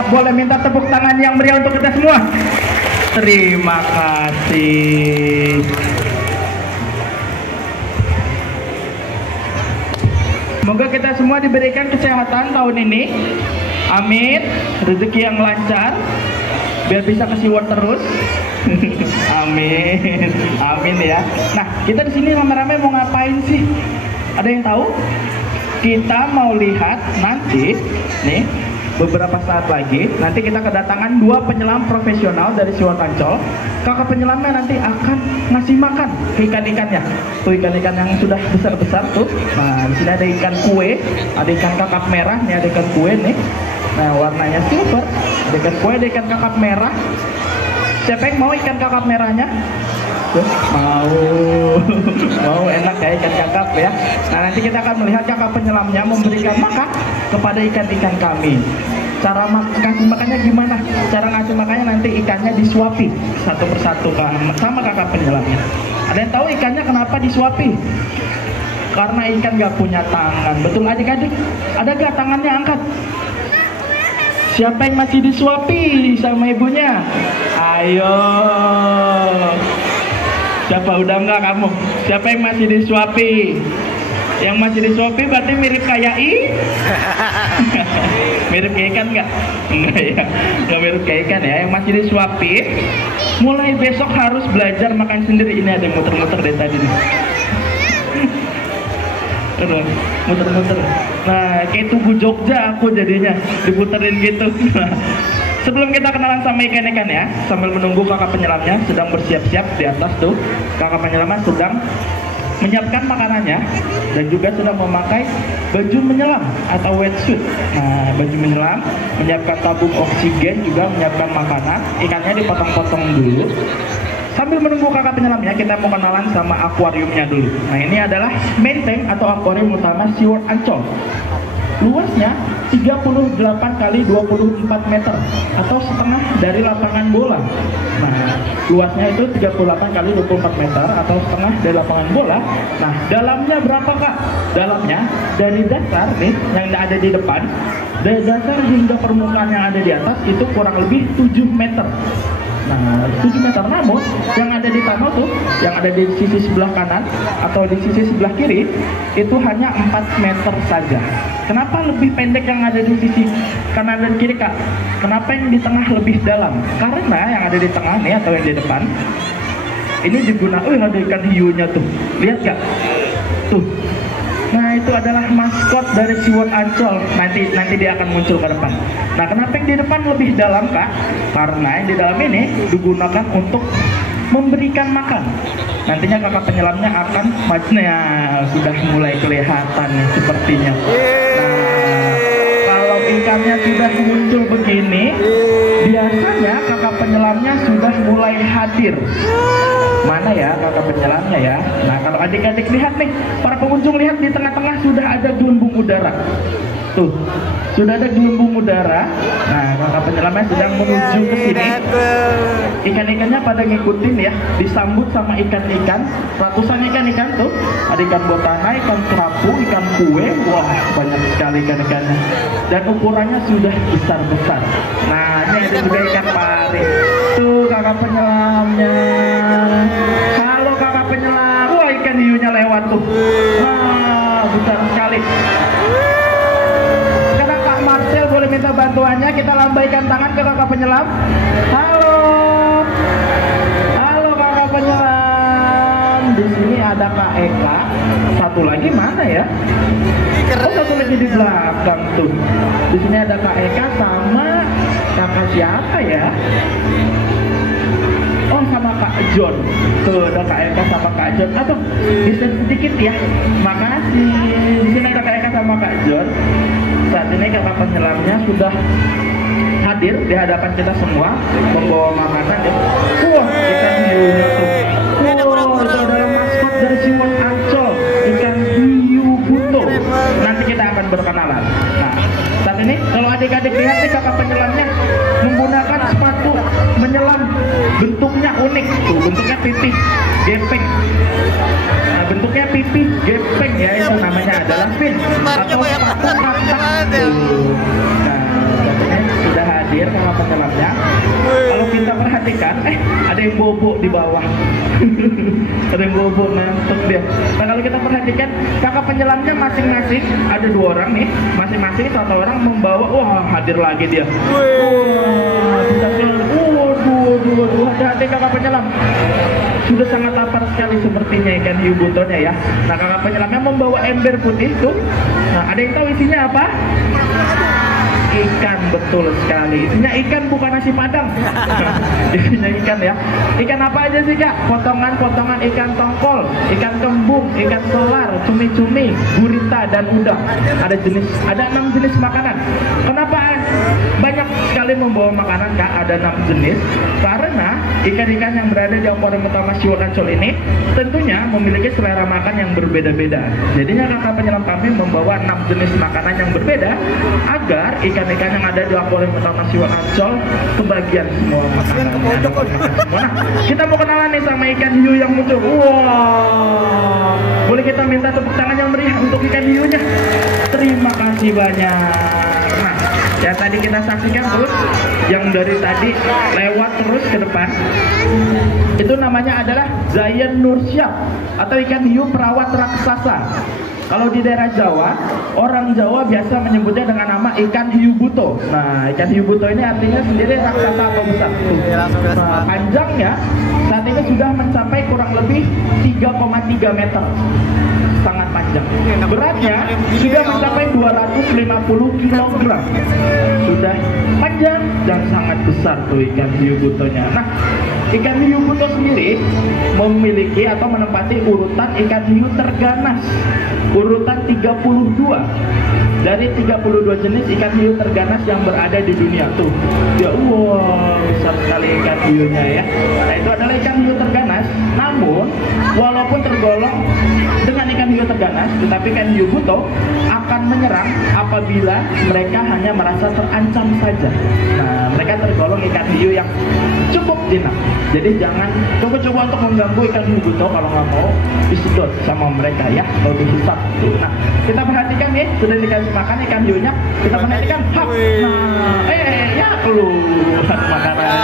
Mantap, boleh minta tepuk tangan yang meriah untuk kita semua. Terima kasih. Semoga kita semua diberikan kesehatan tahun ini. Amin. Rezeki yang lancar, biar bisa ke SeaWorld terus. Amin. Amin ya. Nah, kita di sini rame-rame mau ngapain sih? Ada yang tahu? Kita mau lihat nanti nih, beberapa saat lagi nanti kita kedatangan 2 penyelam profesional dari SeaWorld Ancol. Kakak penyelamnya nanti akan ngasih makan ke ikan-ikannya. Tuh ikan-ikan yang sudah besar-besar tuh. Nah, di sini ada ikan kue, ada ikan kakap merah, nih ada ikan kue nih. Nah, warnanya silver. Ada ikan kue, ada ikan kakap merah. Siapa yang mau ikan kakap merahnya? Tuh, mau enak ya ikan kakap ya. Nah, nanti kita akan melihat kakak penyelamnya memberikan makan kepada ikan-ikan kami. Cara kasih makannya gimana? Cara ngasih makannya nanti ikannya disuapi satu persatu sama kakak penyelamnya. Ada yang tahu ikannya kenapa disuapi? Karena ikan gak punya tangan. Betul adik-adik? Ada gak tangannya angkat? Siapa yang masih disuapi sama ibunya? Ayo. Siapa udah enggak kamu? Siapa yang masih disuapi? Yang masih disuapi berarti mirip kayak mirip kayak ikan enggak? Enggak ya. Enggak mirip kayak ikan ya. Yang masih disuapi mulai besok harus belajar makan sendiri. Ini ada yang muter-muter dari tadi nih. Muter-muter. Nah, kayak Tugu Jogja aku jadinya diputerin gitu. Sebelum kita kenalan sama ikan-ikan ya, sambil menunggu kakak penyelamnya sedang bersiap-siap di atas tuh, kakak penyelamnya sedang menyiapkan makanannya dan juga sedang memakai baju menyelam atau wetsuit. Nah, baju menyelam, menyiapkan tabung oksigen, juga menyiapkan makanan. Ikannya dipotong-potong dulu. Sambil menunggu kakak penyelamnya, kita mau kenalan sama akuariumnya dulu. Nah, ini adalah main tank atau akuarium utama SeaWorld Ancol. Luasnya 38 kali 24 meter atau setengah dari lapangan bola. Nah, luasnya itu 38 kali 24 meter atau setengah dari lapangan bola. Nah, dalamnya berapa kak? Dalamnya dari dasar nih yang ada di depan, dari dasar hingga permukaan yang ada di atas itu kurang lebih 7 meter. Nah, 7 meter, namun yang ada di tanah tuh, yang ada di sisi sebelah kanan atau di sisi sebelah kiri itu hanya 4 meter saja. Kenapa lebih pendek yang ada di sisi kanan dan kiri kak? Kenapa yang di tengah lebih dalam? Karena yang ada di tengah nih atau yang di depan ini digunakan, ada ikan hiunya tuh, lihat gak? Tuh. Nah, itu adalah maskot dari SeaWorld Ancol. Nanti dia akan muncul ke depan. Nah, kenapa yang di depan lebih dalam kak? Karena yang di dalam ini digunakan untuk memberikan makan. Nantinya kakak penyelamnya akan sudah mulai kelihatan nih sepertinya. Nah, kalau ikannya sudah muncul begini, biasanya kakak penyelamnya sudah mulai hadir. Mana ya kakak penyelamnya ya? Nah, kalau adik-adik lihat nih, para pengunjung lihat di tengah-tengah sudah ada gelembung udara. Tuh, sudah ada gelembung udara. Nah, kakak penyelamnya sedang menuju ke sini. Ikan-ikannya pada ngikutin ya, disambut sama ikan-ikan, ratusan ikan-ikan tuh. Ada ikan botana, ikan kerapu, ikan kue. Wah, banyak sekali ikan-ikannya. Dan ukurannya sudah besar-besar. Nah, ini ada juga ikan pari. Tuh kakak penyelamnya. Halo kakak penyelam. Wah, ikan hiunya lewat tuh. Wah, besar sekali. Sekarang Kak Marcel boleh minta bantuannya, kita lambaikan tangan ke kakak penyelam. Halo. Halo kakak penyelam. Di sini ada Kak Eka. Satu lagi mana ya? Oh, satu lagi di belakang tuh. Di sini ada Kak Eka sama kakak siapa ya? Oh, sama Kak John. Tuh ada Kak Eka sama Kak John. Atau bisa sedikit ya? Makasih. Di sini ada Kak Eka sama Kak John. Saat ini kakak penyelamnya sudah hadir di hadapan kita semua, membawa makanan ya. Wah, ikan hiunya tuh. Wow, itu adalah maskot dari SeaWorld Ancol, ikan hiu buto. Nanti kita akan berkenalan. Nah, saat ini kalau adik-adik lihat nih kakak penyelamnya menggunakan sepatu menyelam bentuknya unik tuh, bentuknya pipih gepeng. Nah, bentuknya pipih gepeng ya, itu namanya adalah fin atau sepatu katak. Nah, sudah hadir penyelamnya. Kalau kita perhatikan, ada yang bobo di bawah. Ada yang bobo ngantuk dia. Nah kalau kita perhatikan, kakak penyelamnya masing-masing ada 2 orang nih, masing-masing 1 orang membawa, wah hadir lagi dia. Wah, bisa dua, hati-hati kakak penyelam. Sudah sangat lapar sekali sepertinya ikan hiu butonya ya. Nah kakak penyelamnya membawa ember putih tuh. Nah ada yang tahu isinya apa? Ikan, betul sekali. Isinya ikan, bukan nasi padang. Isinya ikan ya. Ikan apa aja sih kak? Potongan-potongan ikan tongkol, ikan kembung, ikan solar, cumi-cumi, gurita, dan udang. Ada 6 jenis makanan. Kenapa banyak sekali membawa makanan kak? Ada 6 jenis. Karena ikan-ikan yang berada di akuarium utama Siwon Ancol ini tentunya memiliki selera makan yang berbeda-beda. Jadinya kakak penyelam kami membawa 6 jenis makanan yang berbeda agar ikan-ikan yang ada di akuarium utama Siwon Ancol kebagian semua makanan. Nah, kita mau kenalan nih sama ikan hiu yang muncul. Wow, boleh kita minta tepuk tangan yang meriah untuk ikan hiunya. Terima kasih banyak. Nah, yang tadi kita saksikan terus, yang dari tadi lewat terus ke depan, itu namanya adalah Giant Nursyak atau ikan hiu perawat raksasa. Kalau di daerah Jawa, orang Jawa biasa menyebutnya dengan nama ikan hiu buto. Nah, ikan hiu buto ini artinya sendiri raksasa atau besar. Nah, panjangnya saat ini sudah mencapai kurang lebih 3,3 meter. Sangat panjang. Beratnya sudah mencapai 250 kg. Sudah panjang dan sangat besar tuh ikan hiu butonya. Nah, ikan hiu buto sendiri memiliki atau menempati urutan ikan hiu terganas, urutan 32 dari 32 jenis ikan hiu terganas yang berada di dunia tuh. Ya, wow, besar sekali ikan hiunya ya. Nah, itu adalah ikan hiu terganas. Namun, walaupun tergolong dengan ikan hiu terganas, tetapi ikan hiu buto akan menyerang apabila mereka hanya merasa terancam saja. Nah, mereka tergolong ikan hiu yang cukup jinak. Jadi jangan coba-coba untuk mengganggu ikan hiu buto. Kalau nggak mau disedot sama mereka ya, kalau dihisap. Nah, kita perhatikan nih, sudah dikasih makan ikan hiunya. Kita perhatikan, hap. Nah, ya keluar makanannya.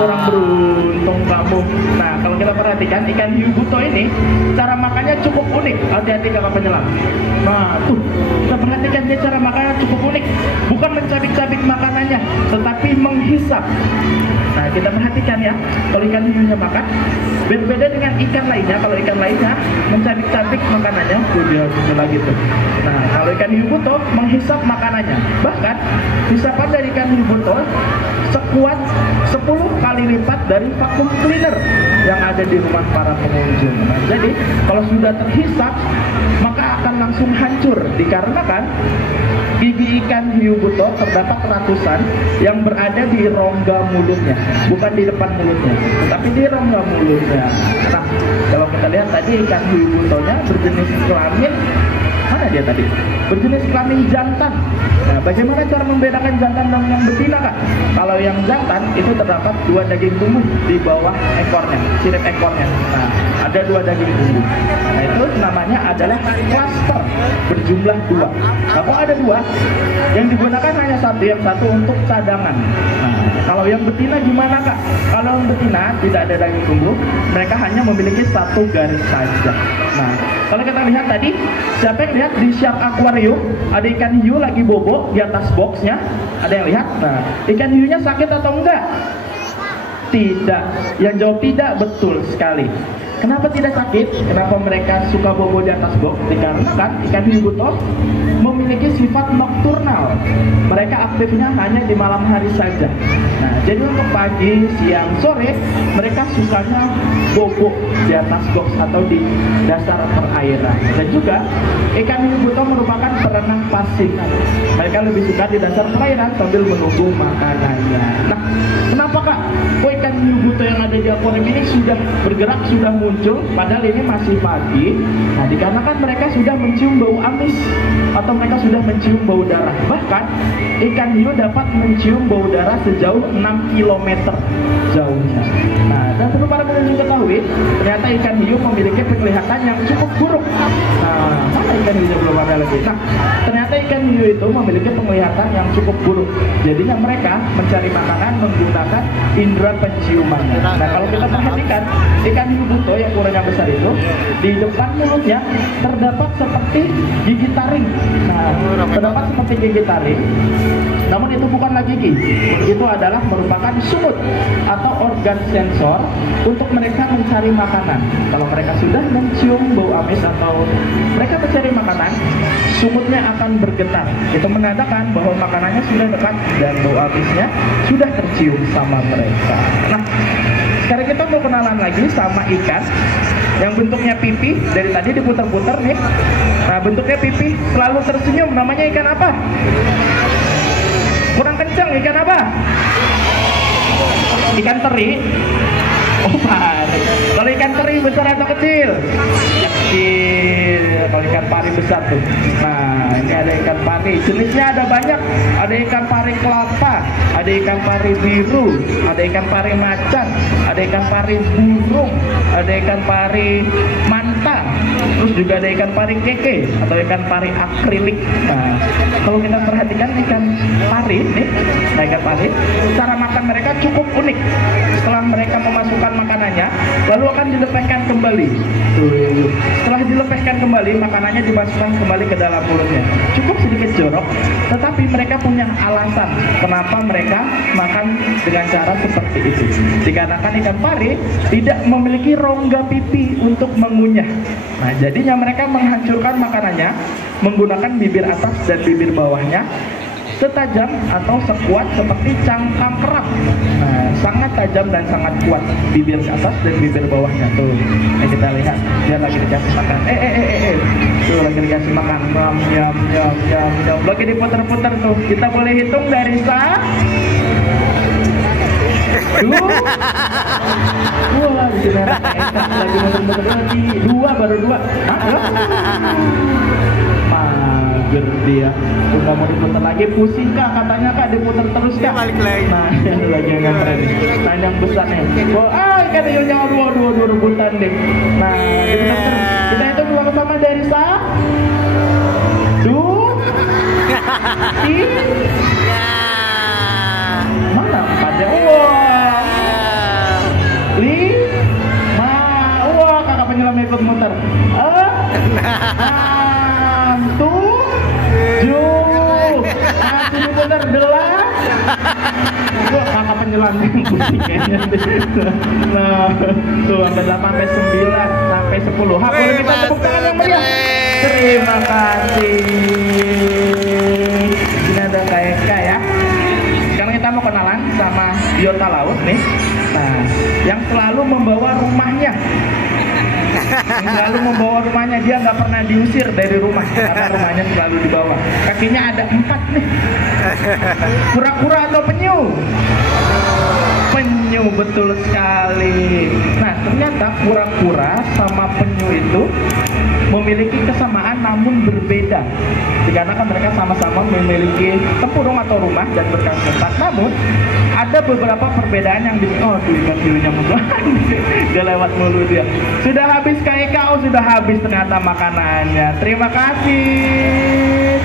Kurang beruntung kamu. Nah, kalau kita perhatikan ikan hiu buto ini, cara makannya cukup unik. Hati-hati kakak penyelam. Nah, tuh kita perhatikan dia cara makannya cukup unik. Bukan mencabik-cabik makanannya, tetapi menghisap. Nah, kita perhatikan ya, kalau ikan hiunya makan berbeda dengan ikan lainnya. Kalau ikan lainnya mencabik-cabik makanannya, tuh dia muncul lagi tuh. Nah, kalau ikan hiu buto menghisap makanannya. Bahkan hisapan dari ikan hiu buto sekuat 10 kali lipat dari vacuum cleaner yang ada di rumah para pengunjung. Nah, jadi kalau sudah terhisap maka akan langsung hancur, dikarenakan gigi ikan hiu buto terdapat ratusan yang berada di rongga mulutnya, bukan di depan mulutnya, tapi di rongga mulutnya. Nah, kalau kita lihat tadi ikan hiu butonya berjenis kelamin, mana dia tadi? Berjenis kelamin jantan. Nah, bagaimana cara membedakan jantan dan yang betina kak? Kalau yang jantan itu terdapat 2 daging tumbuh di bawah ekornya, sirip ekornya. Nah, ada 2 daging tumbuh. Nah, itu namanya adalah cluster, berjumlah 2. Nah, kok ada 2? Yang digunakan hanya satu, yang satu untuk cadangan. Nah, kalau yang betina gimana kak? Kalau yang betina tidak ada daging tumbuh, mereka hanya memiliki 1 garis saja. Nah, kalau kita lihat tadi, siapa yang lihat di Shark Aquarium ada ikan hiu lagi bobo di atas boxnya? Ada yang lihat? Nah, ikan hiunya sakit atau enggak? Tidak. Yang jawab tidak, betul sekali. Kenapa tidak sakit? Kenapa mereka suka bobo di atas box? Dikarenakan ikan hiu buto memiliki sifat nokturnal. Mereka aktifnya hanya di malam hari saja. Nah, jadi untuk pagi, siang, sore mereka sukanya bobo di atas box atau di dasar perairan. Dan juga ikan hiu buto merupakan perenang pasif. Mereka lebih suka di dasar perairan sambil menunggu makanannya. Nah, kenapa kak? Kok ikan hiu buto yang ada di akuarium ini sudah bergerak, sudah muncul muncul padahal ini masih pagi. Nah, dikarenakan mereka sudah mencium bau amis atau mereka sudah mencium bau darah. Bahkan ikan hiu dapat mencium bau darah sejauh 6 km jauhnya. Nah, dan perlu para pengunjung ketahui, ternyata ikan hiu memiliki penglihatan yang cukup buruk. Nah, mana ikan hiunya belum ada lagi. Nah, ternyata ikan hiu itu memiliki penglihatan yang cukup buruk. Jadinya mereka mencari makanan menggunakan indera penciumannya. Nah, kalau kita perhatikan ikan hiu buto yang ukurannya besar itu, di depan mulutnya terdapat seperti gigi taring. Nah, terdapat seperti gigi taring. Namun itu bukanlah gigi, itu adalah merupakan sumut atau organ sensor untuk mereka mencari makanan. Kalau mereka sudah mencium bau amis atau mereka mencari makanan, sumutnya akan bergetar. Itu menandakan bahwa makanannya sudah dekat dan bau amisnya sudah tercium sama mereka. Nah, sekarang kita mau kenalan lagi sama ikan yang bentuknya pipi. Dari tadi diputar-putar nih. Nah, bentuknya pipi, selalu tersenyum. Namanya ikan apa? Kurang kencang, ikan apa? Ikan teri. Oh, pari. Kalau ikan teri besar atau kecil? Kecil. Kalau ikan pari besar tuh. Nah, ini ada ikan pari. Jenisnya ada banyak. Ada ikan pari kelapa, ada ikan pari biru, ada ikan pari macan, ada ikan pari burung, ada ikan pari manta. Terus juga ada ikan pari keke atau ikan pari akrilik. Nah, kalau kita perhatikan ikan pari nih, nah ikan pari, cara makan mereka cukup unik. Setelah mereka memasukkan makanannya, lalu akan dilepehkan kembali. Setelah dilepehkan kembali, makanannya dimasukkan kembali ke dalam mulutnya. Cukup sedikit jorok, tetapi mereka punya alasan kenapa mereka makan dengan cara seperti itu. Dikarenakan ikan pari tidak memiliki rongga pipi untuk mengunyah. Nah, jadinya mereka menghancurkan makanannya menggunakan bibir atas dan bibir bawahnya setajam atau sekuat seperti cangkang kerap. Nah, sangat tajam dan sangat kuat bibir atas dan bibir bawahnya tuh. Nah, kita lihat dia lagi dikasih makan. Tuh lagi dikasih makan. Nyam nyam nyam nyam nyam. Lagi diputar-putar tuh. Kita boleh hitung dari dua di sini lagi muter-muter lagi. Baru dua. Mager dia. Udah mau diputar lagi, pusing kak katanya kak, diputar terus kak. Balik lagi. Nah, ini lagi yang keren. Nah, yang besar nih. Ikan hiunya dua rebutan deh. Nah, kita hitung dua bersama dari mana empatnya? Kakak penyelam ikut muter. 6, 7. Sini muter 8. Kakak penyelam pusing kayaknya. Nah, tuh sampai 8 sampai 9 sampai 10. Boleh kita tepuk tangan yang meriah. Terima kasih. Ini ada KK ya. Sekarang kita mau kenalan sama biota laut nih. Nah, yang selalu membawa rumahnya. Dia nggak pernah diusir dari rumah karena rumahnya selalu dibawa. Kakinya ada 4 nih. Kura-kura atau penyu? Penyu, betul sekali. Nah, ternyata kura-kura sama penyu itu memiliki kesamaan namun berbeda. Dikarenakan mereka sama-sama memiliki tempurung atau rumah dan berkaki 4. Namun ada beberapa perbedaan yang ikan hiunya dia lewat mulu dia. Sudah habis KIKO, sudah habis ternyata makanannya. Terima kasih.